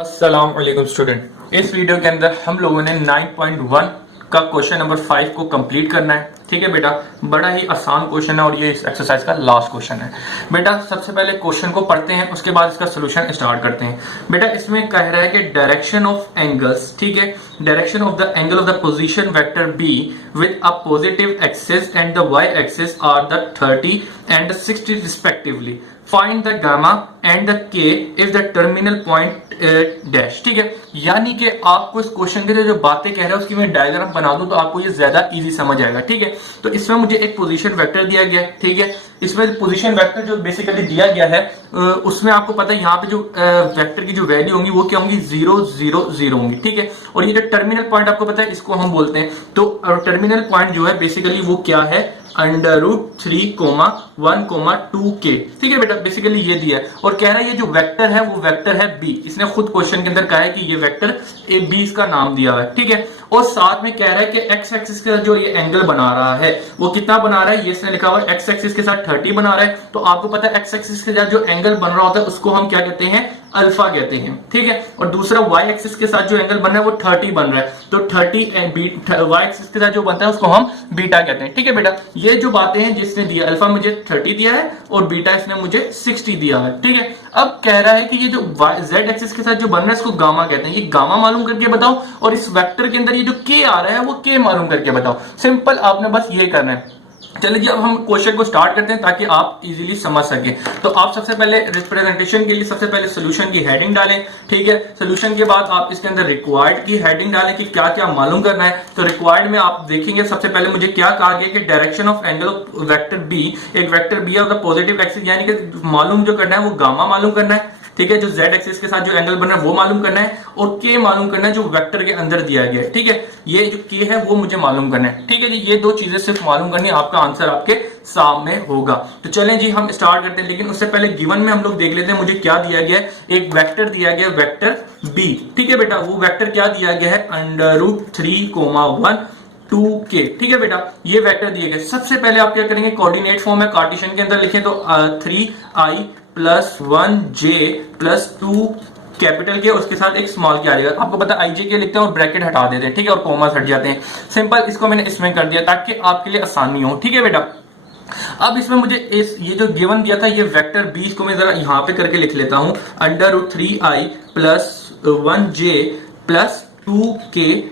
अस्सलाम वालेकुम स्टूडेंट। इस वीडियो के अंदर हम लोगों ने 9.1 का क्वेश्चन नंबर 5 को कंप्लीट करना है। ठीक है बेटा, बड़ा ही आसान क्वेश्चन है और ये इस एक्सरसाइज का लास्ट क्वेश्चन है। बेटा सबसे पहले क्वेश्चन को पढ़ते हैं, उसके बाद इसका सोल्यूशन स्टार्ट करते हैं। बेटा इसमें कह रहा है कि डायरेक्शन ऑफ एंगल्स, ठीक है, direction of the angle of the position vector B with a positive axis and the Y axis are the 30 and 60 respectively. Find the gamma and the K if the terminal point dash. ठीक है, यानी कि आपको इस question के जो बातें कह रहे हैं उसकी मैं डायग्राम बना दूं तो आपको ये ज्यादा इजी समझ आएगा। ठीक है, तो इसमें मुझे एक पोजीशन वेक्टर दिया गया है। ठीक है, इसमें पोजीशन वेक्टर जो बेसिकली दिया गया है उसमें आपको पता है यहाँ पे जो वेक्टर की जो वैल्यू होंगी वो क्या होंगी, 0 0 0 होंगी। ठीक है, और ये जो टर्मिनल पॉइंट आपको पता है इसको हम बोलते हैं, तो टर्मिनल पॉइंट जो है बेसिकली वो क्या है, √3,1,2k। ठीक है बेटा, बेसिकली ये दिया है और कह रहा है ये जो वेक्टर है वो वेक्टर है बी। इसने खुद क्वेश्चन के अंदर कहा है कि ये वेक्टर ए बी इसका नाम दिया हुआ है। ठीक है, और साथ में कह रहा है कि एक्स एक्सिस का जो ये एंगल बना रहा है वो कितना बना रहा है, ये इसने लिखा हुआ है एक्स एक्सिस के साथ 30 बना रहा है। तो आपको पता है एक्स एक्सिस के साथ जो एंगल बन रहा होता है उसको हम क्या कहते हैं, अल्फा कहते हैं। ठीक है, और दूसरा वाई एक्सिस के साथ जो एंगल बन रहा है वो 30 बन रहा है, तो 30 एंड वाई एक्सिस के साथ जो बनता है उसको हम बीटा कहते हैं। ठीक है बेटा, ये जो बातें हैं जिसने दिया, अल्फा मुझे 30 दिया है और बीटा इसने मुझे 60 दिया है। ठीक है, अब कह रहा है कि ये जो जेड एक्सिस के साथ जो बन रहा है इसको गामा कहते हैं, ये गामा मालूम करके बताओ और इस वेक्टर के अंदर ये जो के आ रहा है वो के मालूम करके बताओ। सिंपल, आपने बस ये करना है। चलिए जी, अब हम क्वेश्चन को स्टार्ट करते हैं ताकि आप इजीली समझ सके। तो आप सबसे पहले रिप्रेजेंटेशन के लिए सबसे पहले सोल्यूशन की हेडिंग डालें। ठीक है, सोल्यूशन के बाद आप इसके अंदर रिक्वायर्ड की हेडिंग डालें कि क्या क्या मालूम करना है। तो रिक्वायर्ड में आप देखेंगे सबसे पहले मुझे क्या कहा गया कि direction of angle of vector B, एक vector B of the positive axis, यानी कि मालूम जो करना है वो गामा मालूम करना है। ठीक है, जो z एक्सिस के साथ जो एंगल बन रहा है वो मालूम करना है और k मालूम करना है जो वेक्टर के अंदर दिया गया है। ठीक है, ये जो k है वो मुझे मालूम करना है। ठीक है जी, ये दो चीजें सिर्फ मालूम करनी है, आपका आंसर आपके सामने होगा। तो चलें जी हम स्टार्ट करते हैं, लेकिन उससे पहले गिवन में हम लोग देख लेते हैं मुझे क्या दिया गया है। एक वेक्टर दिया गया है वेक्टर b। ठीक है बेटा, वो वेक्टर क्या दिया गया है, √3,1,2k। ठीक है बेटा, ये वेक्टर दिए गए। सबसे पहले आप क्या करेंगे, कोऑर्डिनेट फॉर्म में कार्टेशियन के अंदर लिखें तो 3i plus 1j plus 2 capital के, उसके साथ एक स्मॉल के आ जाएगा। आपको पता है IJ के लिखते हैं और ब्रैकेट हटा देते हैं। ठीक है, और कॉमास हट जाते हैं। सिंपल, इसको मैंने इसमें कर दिया ताकि आपके लिए आसानी हो। ठीक है बेटा, अब इसमें मुझे ये जो गिवन दिया था ये वेक्टर बी, इसको मैं जरा यहां पे करके लिख लेता हूं, √3i plus 1j plus 2k।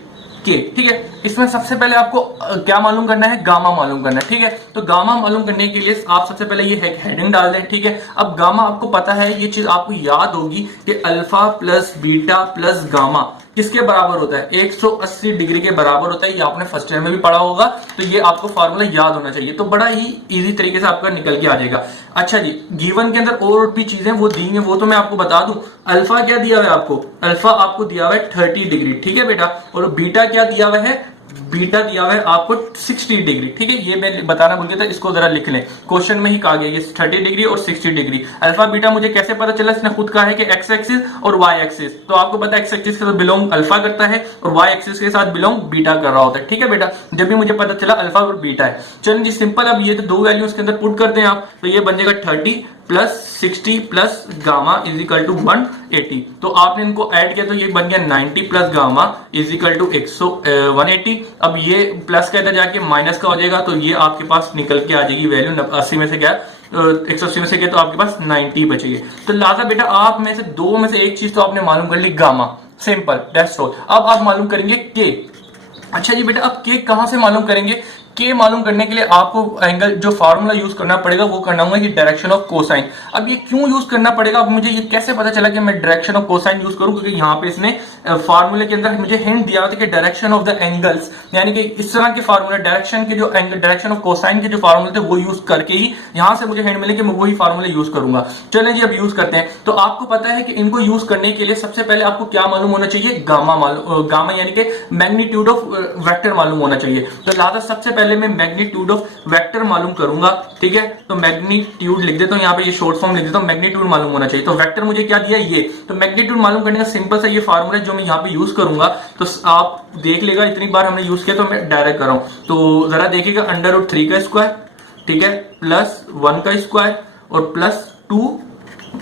ठीक है, इसमें सबसे पहले आपको क्या मालूम करना है, गामा मालूम करना है। ठीक है, तो गामा मालूम करने के लिए आप सबसे पहले ये हेडिंग डाल दें। ठीक है, अब गामा आपको पता है, ये चीज आपको याद होगी कि alpha plus beta plus gamma किसके बराबर होता है, 180 डिग्री के बराबर होता है। ये आपने फर्स्ट ईयर में भी पढ़ा होगा, तो ये आपको फॉर्मूला याद होना चाहिए, तो बड़ा ही इजी तरीके से आपका निकल के आ जाएगा। अच्छा जी, गिवन के अंदर और भी चीजें वो दी हैं, वो तो मैं आपको बता दूं। अल्फा क्या दिया हुआ है आपको, अल्फा आपको दिया हुआ है 30 डिग्री। ठीक है बेटा, और बीटा क्या दिया हुआ है, बीटा दिया हुआ है आपको 60 डिग्री। ठीक है, ये मैं बताना भूल गया था, इसको जरा लिख लें, क्वेश्चन में ही कहा गया ये 30 डिग्री और 60 डिग्री। अल्फा बीटा मुझे कैसे पता चला, इसने खुद कहा है कि एक्स एक्सिस और वाई एक्सिस, तो आपको पता है एक्स एक्सिस के साथ बिलोंग अल्फा करता है और वाई एक्सिस के साथ बिलोंग बीटा कर रहा होता है। ठीक है बेटा, जब भी मुझे पता चला अल्फा और बीटा है। चलिए जी सिंपल, अब ये तो दो वैल्यू इसके अंदर पुट करते हैं आप, तो ये बन जाएगा 30 plus 60 plus gamma is equal to 180। तो आपने इनको ऐड किया तो ये बन गया 90 plus gamma is equal to 180। अब ये प्लस का इधर जाके माइनस का हो जाएगा, तो ये आपके पास निकल के आ जाएगी वैल्यू 80 में से क्या 180 में से क्या, तो आपके पास 90 बचेगी। तो लाजा बेटा आप में से दो में से एक चीज तो आपने मालूम कर ली, गामा। Simple, that's all. अब आप मालूम करेंगे के। अच्छा जी बेटा, अब के कहां से मालूम करेंगे, के मालूम करने के लिए आपको एंगल जो फार्मूला यूज करना पड़ेगा वो करना होगा कि डायरेक्शन ऑफ कोसाइन। अब ये क्यों यूज करना पड़ेगा, अब मुझे ये कैसे पता चला कि मैं डायरेक्शन ऑफ कोसाइन यूज करूं, क्योंकि यहाँ पे इसने फार्मूले के अंदर मुझे हिंट दिया था कि डायरेक्शन ऑफ द एंगल्स, यानी कि इस तरह के फार्मूले डायरेक्शन के जो एंगल, डायरेक्शन ऑफ कोसाइन के जो फार्मूले थे वो यूज करके ही यहाँ से मुझे हिंट मिले कि मैं वही फार्मूले यूज करूंगा। चलें जी अब यूज करते हैं। तो आपको पता है कि इनको यूज करने के लिए सबसे पहले आपको क्या मालूम होना चाहिए, गामा मालूम, गामा यानी कि मैग्नीट्यूड ऑफ वेक्टर मालूम होना चाहिए। तो लिहाजा सबसे पहले मैं मैग्नीट्यूड ऑफ वेक्टर मालूम करूंगा। ठीक है, तो मैग्नीट्यूड लिख देता हूं, यहाँ पे ये शॉर्ट फॉर्म लिख देता हूं, मैग्नीट्यूड मालूम होना चाहिए। तो वेक्टर मुझे क्या दिया, ये। तो मैग्नीट्यूड मालूम करने का सिंपल सा ये फार्मूला जो मैं यहाँ पे यूज करूंगा, तो आप देख लेगा, इतनी बार हमने यूज किया तो मैं डायरेक्ट कर रहा हूं। तो जरा देखिएगा, √3 का स्क्वायर, ठीक है, प्लस 1 का स्क्वायर और प्लस 2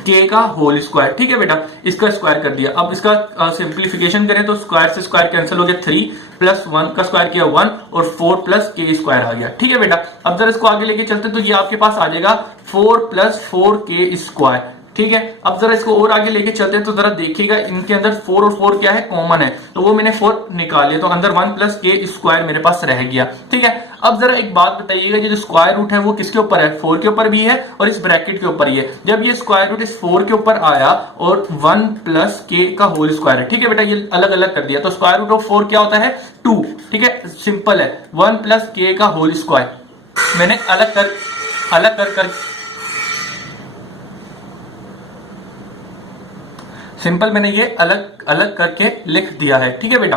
k का होल स्क्वायर। ठीक है बेटा, इसका स्क्वायर कर दिया। अब इसका सिंप्लीफिकेशन करें तो स्क्वायर से स्क्वायर कैंसिल हो गया, 3 प्लस 1 का स्क्वायर किया 1 और 4 प्लस के स्क्वायर आ गया। ठीक है बेटा, अब जरा इसको आगे लेके चलते तो ये आपके पास आ जाएगा 4 प्लस 4 के स्क्वायर। ठीक है, अब जरा इसको और आगे लेके चलते हैं तो जरा देखिएगा इनके अंदर 4 और 4 क्या है, कॉमन है, तो वो मैंने 4 निकाल लिया, तो अंदर 1 प्लस के स्क्वायर मेरे पास रह गया। ठीक है, अब जरा एक बात बताइएगा, ये जो स्क्वायर रूट है वो किसके ऊपर है, 4 के ऊपर भी है और इस ब्रैकेट के ऊपर ही है। जब ये स्क्वायर रूट इस 4 के ऊपर आया और 1 प्लस के का होल स्क्वायर है। ठीक है बेटा, ये अलग अलग कर दिया, तो स्क्वायर रूट ऑफ 4 क्या होता है, 2। ठीक है, सिंपल है, 1 प्लस के का होल स्क्वायर मैंने अलग कर सिंपल मैंने ये अलग अलग करके लिख दिया है। ठीक है बेटा,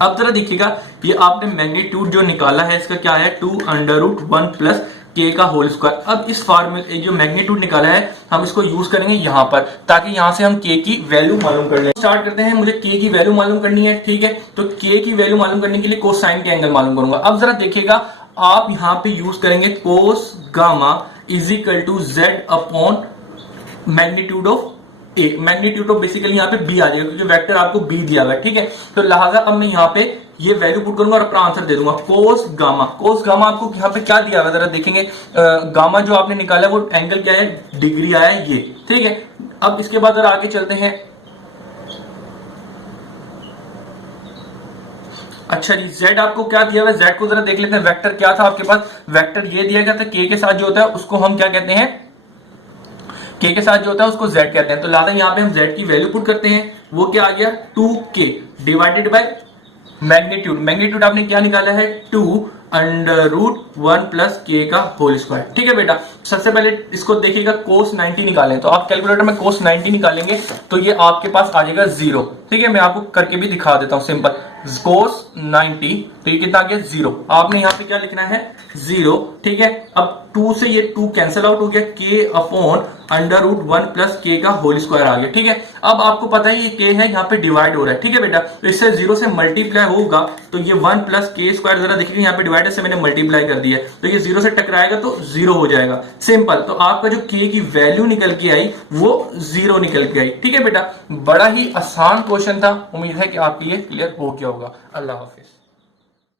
अब जरा देखिएगा, ये आपने मैग्नीट्यूड जो निकाला है इसका क्या है, 2 अंडर रूट 1 प्लस के का होल स्क्वायर। अब इस फॉर्मूले जो मैग्नीट्यूड निकाला है हम इसको यूज करेंगे यहां पर, ताकि यहां से हम के की वैल्यू मालूम कर लें। स्टार्ट करते हैं, मुझे के की वैल्यू मालूम करनी है। ठीक है, तो के की वैल्यू मालूम करने के लिए कोसाइन के एंगल मालूम करूंगा। अब जरा देखिएगा, आप यहां पे यूज करेंगे cos gamma is equal to Z upon magnitude of A. Magnitude of basically यहाँ पे बी आ जाएगा, क्योंकि वेक्टर आपको बी दिया हुआ है। ठीक है, तो लिहाजा अब मैं यहाँ पे ये वैल्यू पुट करूंगा और अपना आंसर दे दूंगा, कोस गामा। कोस गामा आपको यहाँ पे क्या दिया हुआ है जरा देखेंगे, गामा जो आपने निकाला है वो एंगल क्या है, डिग्री आया है ये। ठीक है, अब इसके बाद जरा आगे चलते हैं। अच्छा जी, z आपको क्या दिया हुआ है, z को जरा देख लेते हैं। वेक्टर क्या था आपके पास, वेक्टर ये दिया गया था, k के साथ जो होता है उसको हम क्या कहते हैं, k के साथ जो होता है उसको z कहते हैं। तो लिहाजा यहाँ पे हम z की वैल्यू पुट करते हैं, वो क्या आ गया, 2k divided by magnitude. Magnitude आपने क्या निकाला है, 2 अंडर रूट 1 प्लस के का होल स्क्वायर। ठीक है बेटा, सबसे पहले इसको देखिएगा, कोस 90 निकालें, तो आप कैलकुलेटर में कोस 90 निकालेंगे तो ये आपके पास आ जाएगा 0। ठीक है, मैं आपको करके भी दिखा देता हूं, सिंपल कोस 90, तो ये कितना आ गया, 0। आपने यहाँ पे क्या लिखना है, 0। ठीक है, अब 2 से ये 2 कैंसिल आउट हो गया, के अपॉन अंडर रूट 1 प्लस के का होल स्क्वायर आ गया। ठीक है, अब आपको पता है ये के है, यहाँ पे डिवाइड हो रहा है। ठीक है बेटा, तो इससे 0 से मल्टीप्लाई होगा तो ये 1 प्लस के स्क्वायर, जरा देखिए यहाँ पे डिवाइड से मैंने मल्टीप्लाई कर दिया, तो ये 0 से टकराएगा तो 0 हो जाएगा, सिंपल। तो आपका जो के की वैल्यू निकल के आई वो 0 निकल के आई। ठीक है बेटा, बड़ा ही आसान क्वेश्चन था, उम्मीद है कि आपके लिए क्लियर हो गया होगा। अल्लाह हाफिज।